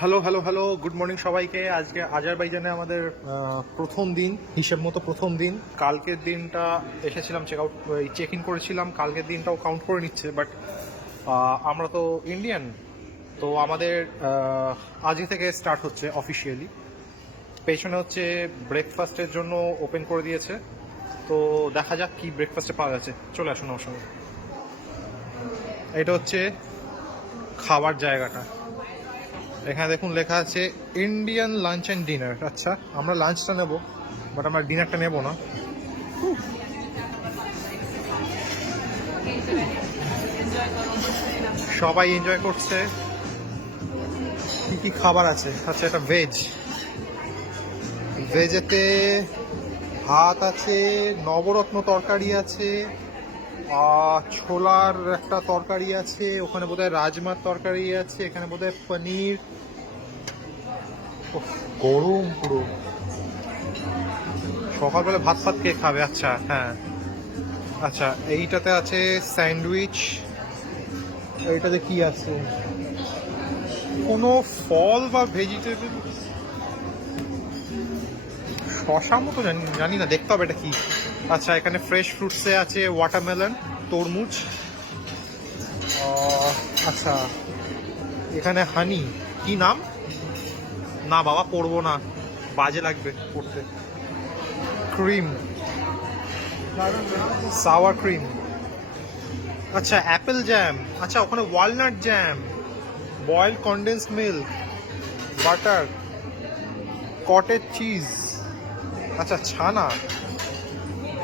Hello hello hello, good morning সবাইকে। আজকে আজারবাইজানে আমাদের প্রথম দিন, হিসেব মতো প্রথম দিন। কালকের দিনটা এসেছিলাম, চেক ইন করেছিলাম, কালকের দিনটাও কাউন্ট করে নিচ্ছে। বাট আমরা তো ইন্ডিয়ান, তো আমাদের আজকে থেকে স্টার্ট হচ্ছে অফিসিয়ালি। পেছনে হচ্ছে ব্রেকফাস্টের জন্য ওপেন করে দিয়েছে, তো দেখা যাক কি ব্রেকফাস্টে পাওয়া যাচ্ছে। চলে আসুন আমার সঙ্গে। এটা হচ্ছে খাবার জায়গাটা। এখানে দেখুন লেখা আছে ইন্ডিয়ান লাঞ্চ অ্যান্ড ডিনার। আচ্ছা, আমরা লাঞ্চটা নেব, বাট আমরা ডিনারটা নেব না। সবাই এনজয় করছে। কি কি খাবার আছে? আচ্ছা, এটা ভেজেতে ভাত আছে, নবরত্ন তরকারি আছে, ছোলার একটা তরকারি আছে, ওখানে বোধহয় রাজমার তরকারি আছে, এখানে বোধহয় পনির। গরম পুরো। সকালবেলা ভাত ফাত কে খাবে? আচ্ছা হ্যাঁ, আচ্ছা এইটাতে আছে স্যান্ডউইচ। এইটাতে কি আছে? কোনো ফল বা ভেজিটেবল, শশা মতো জানি না, দেখতে হবে এটা কি। আচ্ছা, এখানে ফ্রেশ ফ্রুটসে আছে ওয়াটারমেলন, তরমুজ। আচ্ছা, এখানে হানি, কি নাম? না বাবা, পড়বো না, বাজে লাগবে পড়তে। Cream, sour cream. আচ্ছা, অ্যাপেল জ্যাম। আচ্ছা, ওখানে walnut jam, boiled condensed milk, butter, cottage cheese. আচ্ছা, ছানা,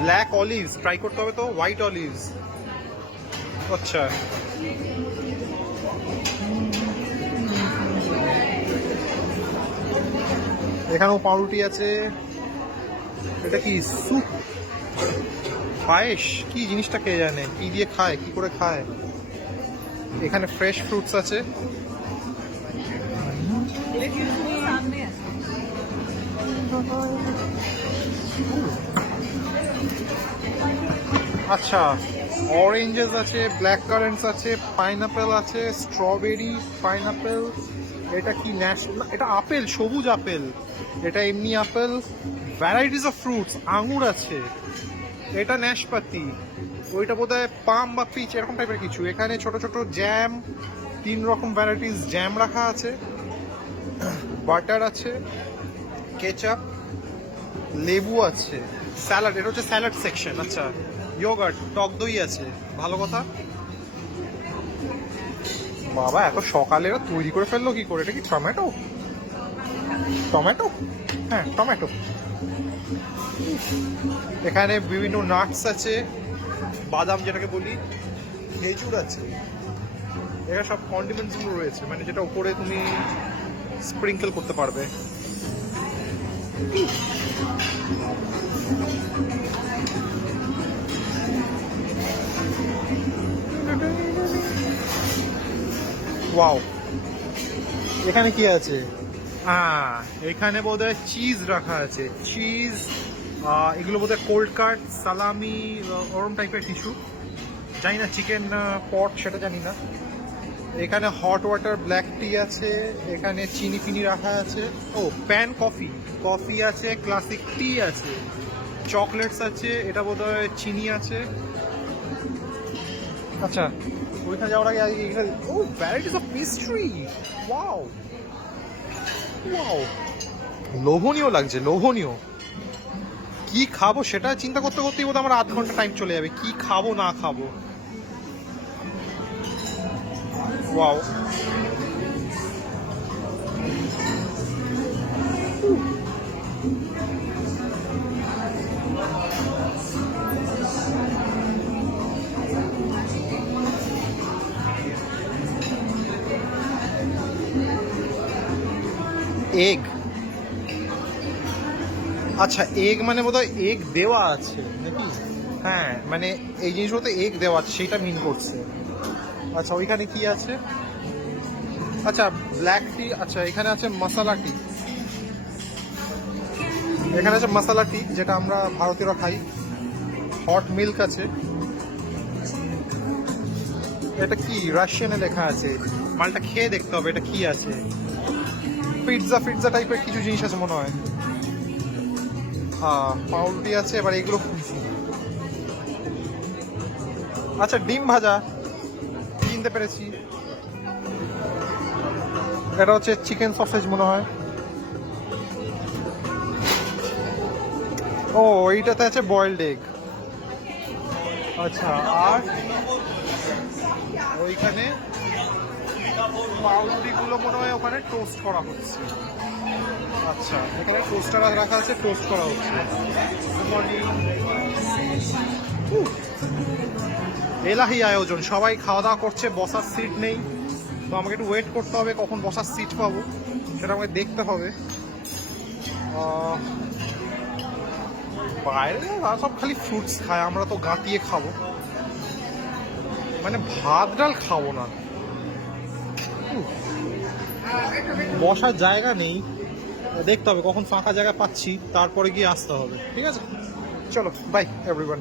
ব্ল্যাক অলিভস, ট্রাই করতে হবে তো, হোয়াইট অলিভস। আচ্ছা, এখানেও পাউরুটি আছে। এটা কি স্যুপ, পায়েস? কি জিনিসটা কে জানে, কি দিয়ে খায়, কি করে খায়। এখানে ফ্রেশ ফ্রুটস আছে। আচ্ছা, অরেঞ্জেস আছে, ব্ল্যাক কারেন্টস আছে, পাইনাপেল আছে, স্ট্রবেরি, পাইনাপেল। এটা কি ন্যাশনাল? এটা আপেল, সবুজ আপেল। এটা এমনি আপেল। ভ্যারাইটিস অফ ফ্রুটস, আঙুর আছে। এটা ন্যাশপাতি। ওইটা বোধহয় পাম বা পিচ, এরকম টাইপের কিছু। এখানে ছোট ছোট জ্যাম, 3 রকম ভ্যারাইটিস জ্যাম রাখা আছে। বাটার আছে, কেচাপ, লেবু আছে, স্যালাড। এটা হচ্ছে স্যালাড সেকশন। আচ্ছা, ইয়োগার্ট, টক দই আছে, ভালো কথা। বাবা, এত সকালে এরা তৈরি করে ফেললো কি করে? এটা কি টমেটো? টমেটো, হ্যাঁ টমেটো। এখানে বিভিন্ন নাটস আছে, বাদাম যেটাকে বলি, খেজুর আছে। এখানে সব কন্ডিমেন্টস গুলো রয়েছে, মানে যেটা উপরে তুমি স্প্রিঙ্কেল করতে পারবে। ওয়াও, এখানে কি আছে? এখানে বোধহয় চিজ রাখা আছে, চিজ। এগুলো বোধহয় কোল্ড কাট, সালামি, ওরম টাইপের কিছু, জানি না, চিকেন পট সেটা জানি না। এখানে হট ওয়াটার ব্ল্যাক টি আছে, এখানে চিনি ফিনি রাখা আছে। ও, প্যান কফি, কফি আছে, ক্লাসিক টি আছে, চকলেটস আছে, এটা বোধহয় চিনি আছে। আচ্ছা, ওইখানে যাওয়ার আগে এখানে, ও varieties of pastry. Wow wow, লোভনীয় লাগছে, লোভনীয়। কি খাবো সেটা চিন্তা করতে করতেই বোধহয় আমার 0.5 ঘন্টা টাইম চলে যাবে, কি খাবো না খাবো। Wow, egg. আচ্ছা, এগ মানে বোধহয় এগ দেওয়া আছে নাকি? হ্যাঁ, মানে এই জিনিসগুলোতে এগ দেওয়া আছে, সেইটা মিন করছে। আচ্ছা, ওইখানে কি আছে? আচ্ছা, ব্ল্যাক টি। আচ্ছা, এখানে আছে মশালা টি। এখানে আছে মশালা টি, যেটা আমরা ভারতীয়রা খাই। হট মিল্ক আছে। এটা কি রাশিয়ানে লেখা আছে, মালটা খেয়ে দেখতে হবে এটা কি আছে। পিৎজা ফিৎজা টাইপের কিছু জিনিস আছে মনে হয়। হ্যাঁ, পাউরুটি আছে, এবার এগুলো খুঁজছি। আচ্ছা, ডিম ভাজা কিনতে পেরেছি। এটা হচ্ছে চিকেন সসেজ মনে হয়। ও, এইটাতে আছে বয়েলড এগ। আচ্ছা, আর ওইখানে পাউরুটিগুলো মনে হয় ওখানে টোস্ট করা হচ্ছে। আচ্ছা, এখানে টোস্টার রাখা আছে, টোস্ট করা হচ্ছে। Good morning. এলাহি আয়োজন, সবাই খাওয়া দাওয়া করছে, বসার সিট নেই। তো আমাকে একটু ওয়েট করতে হবে, কখন বসার সিট পাবো সেটা আমাকে দেখতে হবে। বাইরে সব খালি ফ্রুটস খায়, আমরা তো গাঁতিয়ে খাবো, মানে ভাত ডাল খাবো না। বসার জায়গা নেই, দেখতে হবে কখন ফাঁকা জায়গা পাচ্ছি, তারপরে গিয়ে আসতে হবে। ঠিক আছে, চলো বাই এভরিওয়ান।